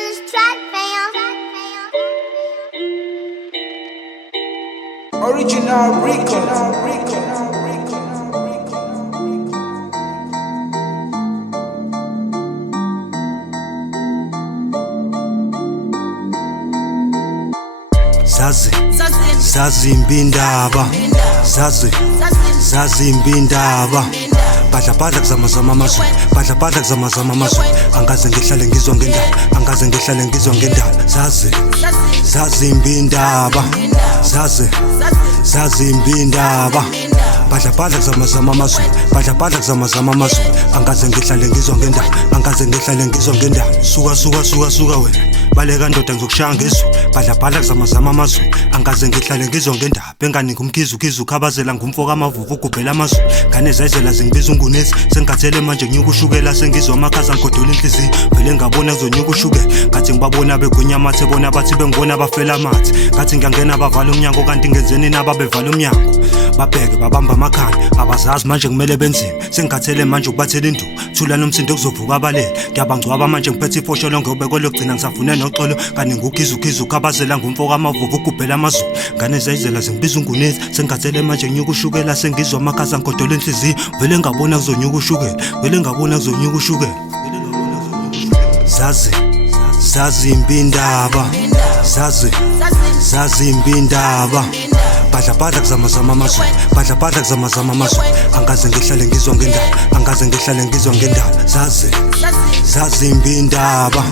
on this track, fam. Original record. Zazi imbindaba zazi imbindaba badla kuzamazama amazwi badla kuzamazama amazwi angaze ngihlale ngizwa ngendaba zazi imbindaba zazi imbindaba badla kuzamazama amazwi badla kuzamazama amazwi angaze ngihlale ngizwa ngendaba suka wena baleka ndoda ngizokushaya ngezwi badla kuzamazama amazwi angaze ngihlale ngizwa ngendaba benganika umkhizu khabazela ngumfoka amavuvu ugubhela amazwi ngane zayizela zingibiza ungunesi sengathele manje nginyuka ushukela sengizwa amakhaza ngigodola inhliziyo vele ngabona kuzonyuka ushukela ngathi ngibabona begwinya amathe bona bathi bengibona bafela amathe ngathi ngiyangena bavala umnyango kanti ngenzeni naba bevala umnyango babheke babamba amakhanda abazazi manje kumele benzeni sengathele manje ukubathela induku thula nomsindo kuzovuka abalele ngiyabangcwaba manje ngiphethe ifosholo ngiyobekwe lokugcina ngisafune noxolo kanti ngukhizu khabazela ngumfoka amavuvu ugubhela amazwi ngane zayizela zingibiza ungunesi sengathele manje nginyuka ushukela sengizwa amakhaza ngigodola inhliziyo vele ngabona kuzonyuka ushukela zazi imbindaba zazi imbindaba badla kuzamazama amazwi badla kuzamazama amazwi angaze ngihlale ngizwa ngendaba zazi imbindaba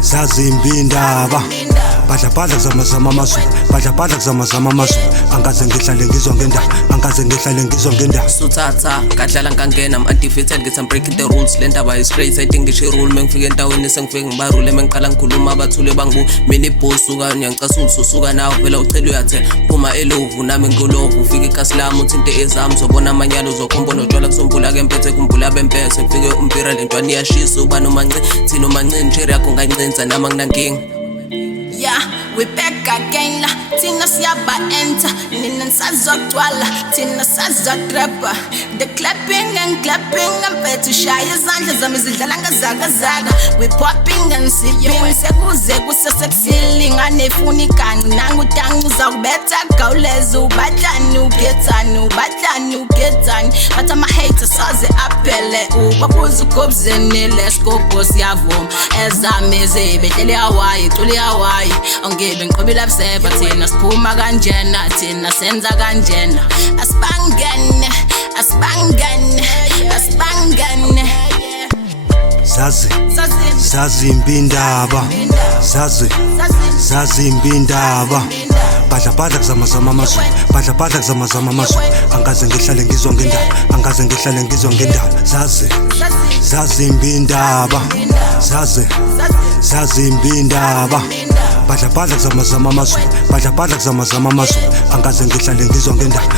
zazi imbindaba badla kuzamazama amazwi badla kuzamazama amazwi angaze ngihlale ngizwa ngendaba suthatha kadlala ngangena I'm-undefeated ngithi I'm breaking the rules le ndaba is crazy I think ngisho rule mengifika endaweni sengifike ngibarule mengiqala ngikhuluma abathule bangu mina iboss ngiyangicasa ususuka nawe vela ucela uyathela phuma elovu nami ngolovu ufika ikasi lami uthinte ezami uzobona amanyalo uzokhombono utshwala kusombula ke mpethe kumbula bempethe ngifike umpira le ntwana iyashisa uba nomancane thina umancane njeri yakho ngancinza nama nginankinga. Yeah, we back again la Tina siyaba enter Nina nsazogcwala Tina sazotrappa The clapping and mfethu shaya izandla zami zidlala ngazagazaga We popping and sipping Sekuze kusesekusilling Anefuna ikanqi nangu tangu uzakubetha Gawuleza ubatlani ugethani But ama-haters saze aphele Ubabuza ukobzeni leskopo siyavuma Ezameze behleli Hawaii Tuli Hawaii Ongibe ngiqobile abseva Thina siphuma kanjena Thina senza kanjena Asibangene zazi imbindaba zazi imbindaba badla kuzamazama amazwi badla kuzamazama amazwi angaze ngihlale ngizwa ngendaba zazi imbindaba zazi imbindaba badla kuzamazama amazwi badla kuzamazama amazwi angaze ngihlale ngizwa ngendaba